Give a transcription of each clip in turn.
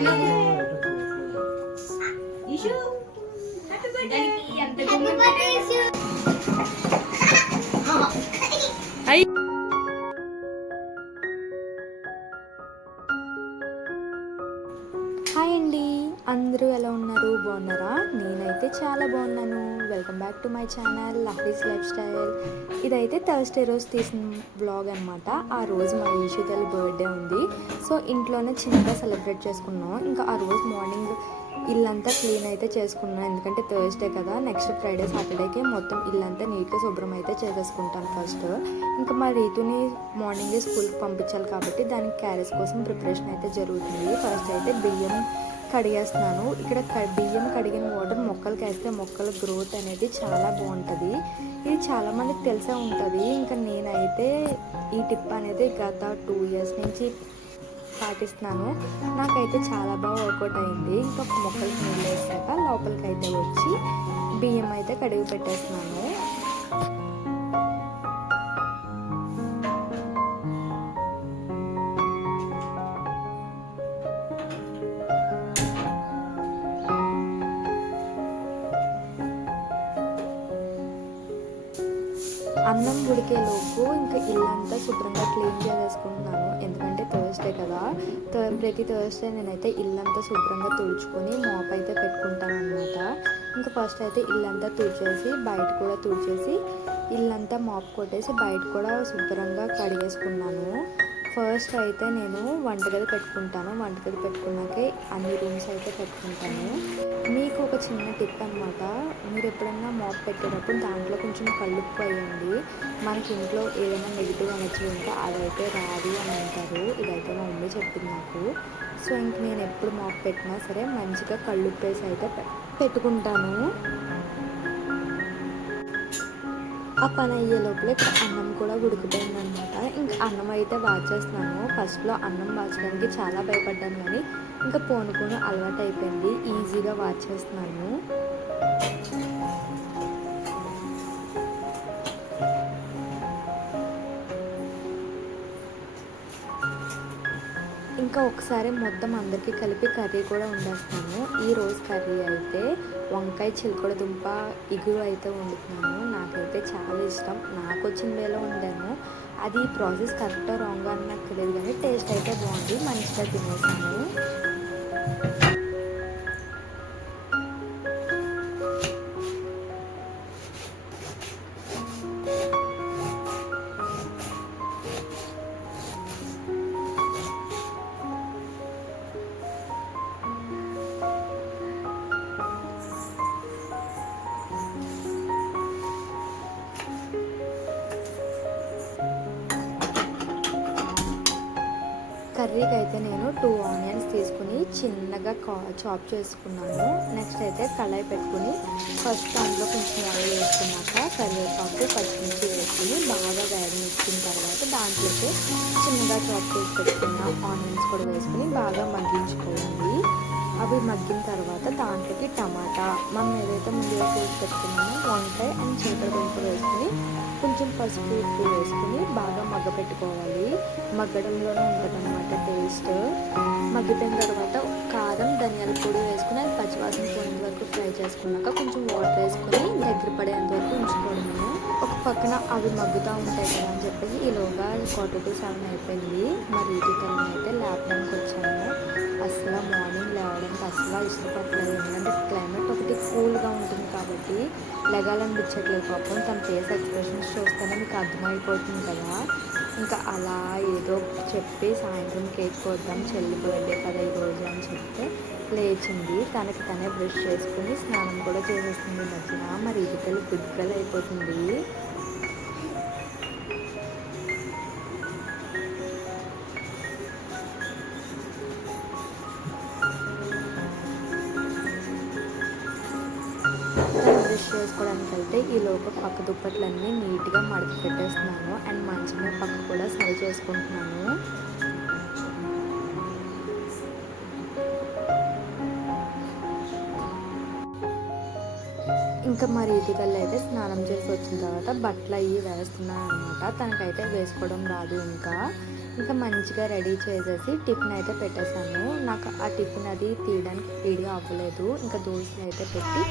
Hi అండి, అందరూ ఎలా ఉన్నారు? బాగున్నారా? నేనైతే చాలా బాగున్నాను. Welcome back to my channel లహ్లీస్ లైఫ్ స్టైల్. ఇదైతే థర్స్డే రోజు తీసిన బ్లాగ్ అనమాట. ఆ రోజు మా ఈషితల్ బర్త్డే ఉంది. సో ఇంట్లోనే చిన్నగా సెలబ్రేట్ చేసుకున్నాం. ఇంకా ఆ రోజు మార్నింగ్ ఇల్లంతా క్లీన్ అయితే చేసుకున్నాను, ఎందుకంటే థర్స్డే కదా. నెక్స్ట్ ఫ్రైడే సాటర్డేకి మొత్తం ఇల్లంతా నీట్గా శుభ్రం అయితే చేసేసుకుంటాను ఫస్ట్. ఇంకా మా రీతుని మార్నింగే స్కూల్కి పంపించాలి కాబట్టి దానికి క్యారేజ్ కోసం ప్రిపరేషన్ అయితే జరుగుతుంది. ఫస్ట్ అయితే బియ్యం కడిగేస్తున్నాను. ఇక్కడ బియ్యం కడిగిన వాటర్ మొక్కలకి వేస్తే మొక్కల గ్రోత్ అనేది చాలా బాగుంటుంది. ఇది చాలామందికి తెలిసే ఉంటుంది. ఇంకా నేనైతే ఈ టిప్ అనేది గత 2 years నుంచి పాటిస్తున్నాను. నాకైతే చాలా బాగా వర్కౌట్ అయింది. ఇంకా మొక్కలకి నీళ్ళు వేసాక లోపలికి అయితే వచ్చి బియ్యం అయితే కడిగి పెట్టేస్తున్నాను. అన్నం ఉడికేలోపు ఇంకా ఇల్లంతా శుభ్రంగా క్లీన్ చేసేసుకుంటున్నాను, ఎందుకంటే థర్స్డే కదా. ప్రతి థర్స్డే నేనైతే ఇల్లంతా శుభ్రంగా తుడుచుకొని మాప్ అయితే పెట్టుకుంటాను అనమాట. ఇంకా ఫస్ట్ అయితే ఇల్లంతా తుడిచేసి బయట కూడా తుడిచేసి ఇల్లంతా మాప్ కొట్టేసి బయట కూడా శుభ్రంగా కడిగేసుకున్నాను. ఫస్ట్ అయితే నేను వంటగది పెట్టుకుంటాను. వంటగది పెట్టుకున్నాకే అన్ని రూమ్స్ అయితే పెట్టుకుంటాను. మీకు ఒక చిన్న టిప్ అనమాట, మీరు ఎప్పుడన్నా మాప్ పెట్టేటప్పుడు దాంట్లో కొంచెం కల్లుప్పు వేయండి. మనకి ఇంట్లో ఏదైనా నెగిటివ్ ఎనర్జీ ఉంటే అదైతే రాదు అని అంటారు. ఇదైతే మా మమ్మీ చెప్పింది నాకు. సో ఇంక నేను ఎప్పుడు మాప్ పెట్టినా సరే మంచిగా కల్లుప్పు వేసి అయితే పెట్టుకుంటాను. ఆ పని అయ్యే లోపలే అన్నం కూడా ఉడికిపోయింది అనమాట. ఇంకా అన్నం అయితే వాచేస్తున్నాను. ఫస్ట్లో అన్నం వాచడానికి చాలా భయపడ్డాను, కానీ ఇంకా పోను అలవాటు అయిపోయింది. ఈజీగా వాచేస్తున్నాను. ఇంకా ఒకసారి మొత్తం అందరికీ కలిపి కర్రీ కూడా వండేస్తాను. ఈరోజు కర్రీ అయితే వంకాయ చిలకడ దుంప ఇగురు అయితే వండుతున్నాను. నాకైతే చాలా ఇష్టం. నాకు వచ్చిన వేలో వండాను. అది ప్రాసెస్ కరెక్టో రాంగ్ అని నాకు తెలియదు, కానీ టేస్ట్ అయితే బాగుంది. మంచిగా తినేసాను. కర్రీకి అయితే నేను 2 ఆనియన్స్ తీసుకుని చిన్నగా చాప్ చేసుకున్నాను. నెక్స్ట్ అయితే కళాయి పెట్టుకుని ఫస్ట్ దాంట్లో కొంచెం ఆయిల్ వేసుకున్నాక కరివేపాకు పచ్చిమిర్చి వేసుకుని బాగా వేగనిచ్చిన తర్వాత దాంట్లోకి చిన్నగా చాప్ చేసి పెట్టుకున్న ఆనియన్స్ కూడా వేసుకుని బాగా మగ్గించుకోవాలి. అవి మగ్గిన తర్వాత దాంట్లోకి టమాటా, మనం ఏదైతే ముందుగా చేసి పెట్టుకున్నామో వంకాయ అండ్ చిలకడ దుంప వేసుకుని కొంచెం పసుపు ఉప్పు వేసుకుని బాగా మగ్గపెట్టుకోవాలి. మగ్గడంలోనే ఉంటుంది అన్నమాట టేస్ట్. మగ్గిపోయిన తర్వాత కారం ధనియాల పొడి వేసుకుని అది పచ్చివాసన పోయిన వరకు ఫ్రై చేసుకున్నాక కొంచెం వాటర్ వేసుకుని దగ్గర పడేంత వరకు ఉంచుకోవడము. ఒక పక్కన అవి మగ్గుతూ ఉంటాయి కదా అని చెప్పేసి ఈలోగా 6:45 అయిపోయింది. మరి ఈ టైం అయితే ల్యాప్టాప్కి వచ్చాను. అసలు మార్నింగ్ లేవడానికి అసలు ఇష్టపడలేదు, ఎందుకంటే క్లైమేట్ ఒకటి కూల్గా ఉంటుంది కాబట్టి లెగాలనిపించట్లేదు. పాపం తన ఫేస్ ఎక్స్ప్రెషన్స్ చూస్తేనే మీకు అర్థమైపోతుంది కదా. ఇంకా అలా ఏదో చెప్పి సాయంత్రం కేక్ కోద్దాం, చెల్లి బర్త్డే కదా ఈరోజు అని చెప్తే లేచింది. తనకి తనే బ్రష్ చేసుకుని స్నానం కూడా చేసేస్తుంది మధ్యన. మరి ఇటుకలు గుడ్కలు అయిపోతుంది. బ్రష్ చేసుకోవడానికి అయితే ఈ లోపు పక్క దుప్పట్లన్నీ నీట్గా మడత పెట్టేస్తున్నాను. అండ్ మంచం పక్క కూడా సరి చేసుకుంటున్నాను. ఇంకా మరి ఇటుకల్లో అయితే స్నానం చేసి వచ్చిన తర్వాత బట్టలు అవి వేస్తున్నాను అనమాట. తనకైతే వేసుకోవడం రాదు. ఇంకా ఇంకా మంచిగా రెడీ చేసేసి టిఫిన్ అయితే పెట్టేశాను. నాకు ఆ టిఫిన్ అది తీయడానికి వీడియో అవ్వలేదు. ఇంకా దోశలు అయితే పెట్టి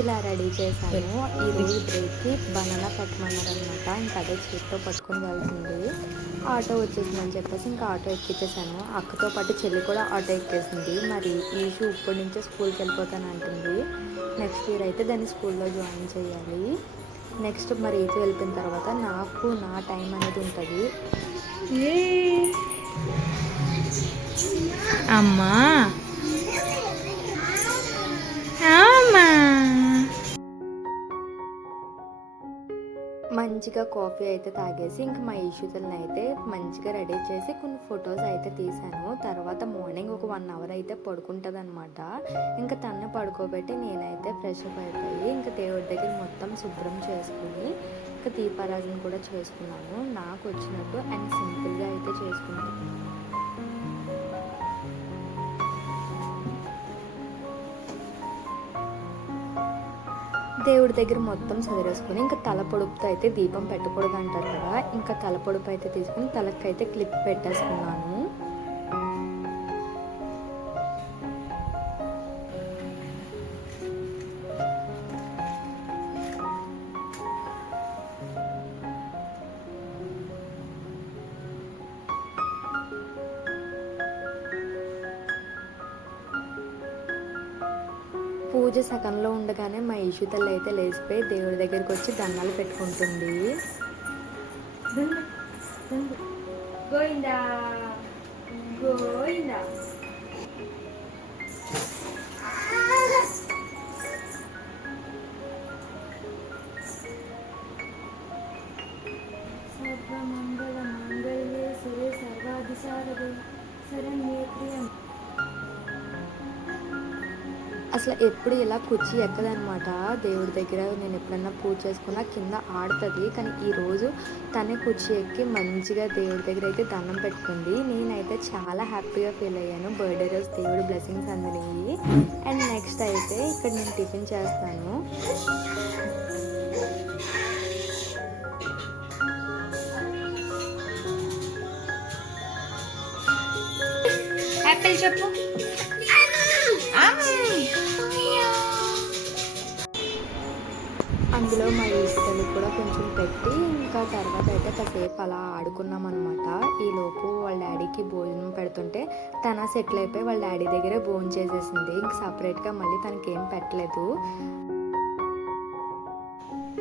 ఇలా రెడీ చేశాను. ఈరోజు బ్రేక్కి బనానా పెట్టమన్నారనమాట. ఇంకా అదే చేతితో పట్టుకొని వెళ్తుంది. ఆటో వచ్చేసిందని చెప్పేసి ఇంకా ఆటో ఎక్కించేసాను. అక్కతో పాటు చెల్లి కూడా ఆటో ఎక్కేసింది. మరి ఈషు ఇప్పటి నుంచే స్కూల్కి వెళ్ళిపోతాను అంటుంది. నెక్స్ట్ ఇయర్ అయితే దాన్ని స్కూల్లో జాయిన్ చేయాలి. నెక్స్ట్ మరి ఈత వెళ్ళిపోయిన తర్వాత నాకు నా టైం అనేది ఉంటుంది. అమ్మా అమ్మా మంచిగా కాఫీ అయితే తాగేసి ఇంక మా ఈషుతల్ని అయితే మంచిగా రెడీ చేసి కొన్ని ఫొటోస్ అయితే తీసాను. తర్వాత మార్నింగ్ ఒక 1 hour అయితే పడుకుంటుంది అనమాట. ఇంకా తన్ను పడుకోబెట్టి నేనైతే ఫ్రెష్ అప్ అయిపోయి ఇంకా దేవుడి దగ్గర మొత్తం శుభ్రం చేసుకుని ఇంకా దీపారాధన కూడా చేసుకున్నాను. నాకు వచ్చినట్టు అండ్ సింపుల్గా అయితే చేసుకున్నాను. దేవుడి దగ్గర మొత్తం చదివేసుకుని ఇంకా తల పొడుపుతో అయితే దీపం పెట్టకూడదు అంటారు కదా. ఇంకా తల పొడుపు అయితే తీసుకుని తలకైతే క్లిప్ పెట్టేసుకున్నాను. పూజ సగంలో ఉండగానే మా ఈషు తల్లి అయితే లేచిపోయి దేవుడి దగ్గరికి వచ్చి దండాలు పెట్టుకుంటుంది. గోయిందా గోయిందా సర్వమంగళ మంగళే శివే సర్వాధిసారదే శరణ్యే ప్రియం. అసలు ఎప్పుడు ఇలా కుర్చీ ఎక్కదనమాట. దేవుడి దగ్గర నేను ఎప్పుడన్నా పూజ చేసుకున్నా కింద ఆడుతుంది. కానీ ఈరోజు తనే కుర్చీ ఎక్కి మంచిగా దేవుడి దగ్గర అయితే దండం పెట్టుకుంది. నేనైతే చాలా హ్యాపీగా ఫీల్ అయ్యాను. బర్త్డే రోజు దేవుడి బ్లెస్సింగ్స్ అందినాయి. అండ్ నెక్స్ట్ అయితే ఇక్కడ నేను టిఫిన్ చేస్తాను. యాపిల్ చెప్పు. అందులో మా ఈస్టర్ని కూడా కొంచెం పెట్టి ఇంకా తర్వాత అయితే కాసేపు అలా ఆడుకున్నాం అనమాట. ఈలోపు వాళ్ళ డాడీకి భోజనం పెడుతుంటే తన సెటిల్ అయిపోయి వాళ్ళ డాడీ దగ్గరే భోజనం చేసేసింది. ఇంక సపరేట్గా మళ్ళీ తనకేం పెట్టలేదు.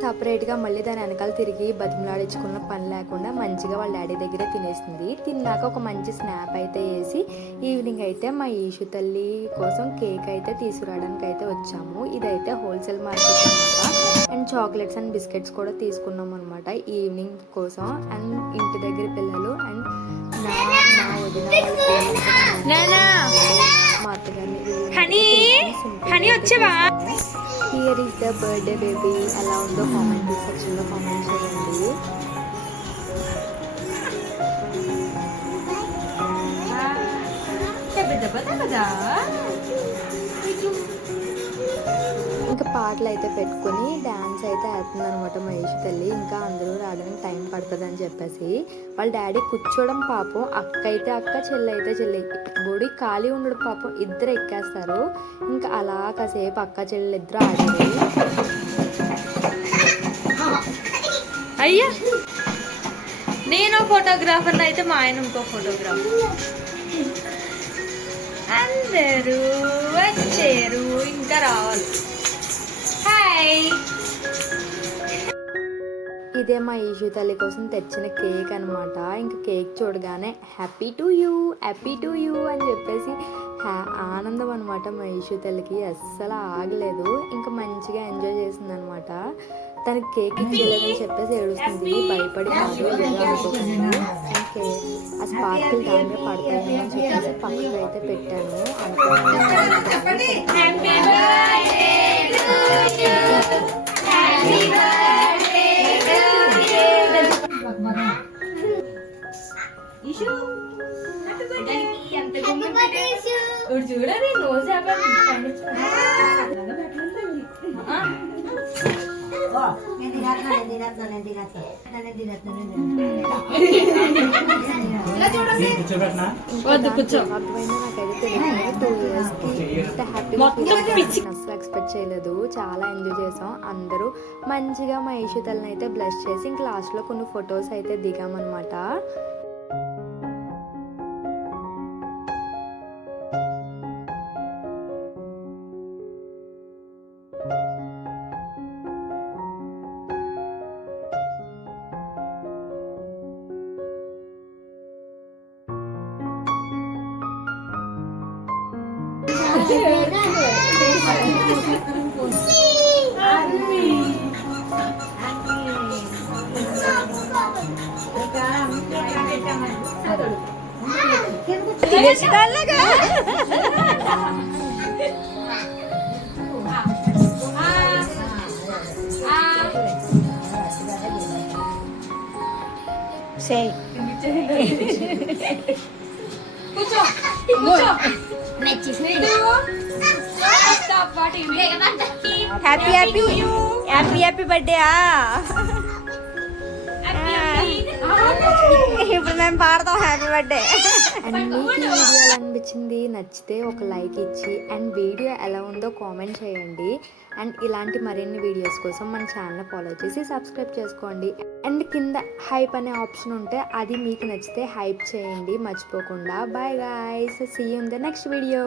సపరేట్గా మళ్ళీ దాని వెనకాల తిరిగి బతిమలాడించుకున్న పని లేకుండా మంచిగా వాళ్ళ డాడీ దగ్గరే తినేసింది. తిన్నాక ఒక మంచి స్నాప్ అయితే వేసి ఈవినింగ్ అయితే మా ఈషు తల్లి కోసం కేక్ అయితే తీసుకురావడానికి అయితే వచ్చాము. ఇదైతే హోల్సేల్ మార్కెట్ అనమాట. అండ్ చాక్లెట్స్ అండ్ బిస్కెట్స్ కూడా తీసుకున్నాం అనమాట ఈవినింగ్ కోసం. అండ్ ఇంటి దగ్గర పిల్లలు అండ్ మా వదిన మా అత్తగారిని వచ్చావా? Here is the birthday baby. ఎలా ఉందో కామెంట్ సెక్షన్లో కామెంట్ చేయండి. ఇంకా పాటలు అయితే పెట్టుకుని డ్యాన్స్ అయితే వేస్తుంది అనమాట మా ఈషు తల్లి. ఇంకా అందరూ రావడానికి టైం పడుతుంది అని చెప్పేసి వాళ్ళ డాడీ కూర్చోవడం పాపం. అక్క అయితే అక్క, చెల్లి అయితే చెల్లి. బొడి ఖాళీ ఉండడం పాపం. ఇద్దరు ఎక్కేస్తారు. ఇంకా అలా కాసేపు అక్క చెల్లెలు ఇద్దరు ఆడారు. అయ్యా నేను ఫోటోగ్రాఫర్ అయితే మా ఆయన ఇంకో ఫోటోగ్రాఫర్. అందరూ వచ్చారు, ఇంకా రావాలి. హాయ్. ఇదే మా ఈషు తల్లి కోసం తెచ్చిన కేక్ అనమాట. ఇంకా కేక్ చూడగానే హ్యాపీ టు యూ అని చెప్పేసి ఆనందం అనమాట. మా ఈషు తల్లికి అస్సలు ఆగలేదు. ఇంకా మంచిగా ఎంజాయ్ చేసింది అనమాట. తనకి కేక్ ఇచ్చలేదని చెప్పేసి ఏడుస్తుంది. భయపడి కాదు అనుకోకుండా ఆ స్పార్కిల్ దాని మీద పడతాయని చెప్పేసి పక్కకు అయితే పెట్టాను చూడండి రోజు వద్దు కూర్చో. అర్థమైందో నాకైతే తెలియదు. 2 ఇయర్స్కి ఇంత హ్యాపీగా అసలు ఎక్స్పెక్ట్ చేయలేదు. చాలా ఎంజాయ్ చేసాం. అందరూ మంచిగా మా ఈషితల్ని అయితే బ్లెస్ చేసి ఇంక లాస్ట్లో కొన్ని ఫొటోస్ అయితే దిగామన్నమాట. కూర్చో happy happy happy happy birthday ఇప్పుడు మేము పాడతాం హ్యాపీ బర్త్డే. అండ్ మీకు ఈ వీడియో ఎలా అనిపించింది? నచ్చితే ఒక లైక్ ఇచ్చి అండ్ వీడియో ఎలా ఉందో కామెంట్ చేయండి. అండ్ ఇలాంటి మరిన్ని వీడియోస్ కోసం మన ఛానల్ ఫాలో చేసి సబ్స్క్రైబ్ చేసుకోండి. అండ్ కింద హైప్ అనే ఆప్షన్ ఉంటే అది మీకు నచ్చితే హైప్ చేయండి మర్చిపోకుండా. Bye guys, see you in the next video.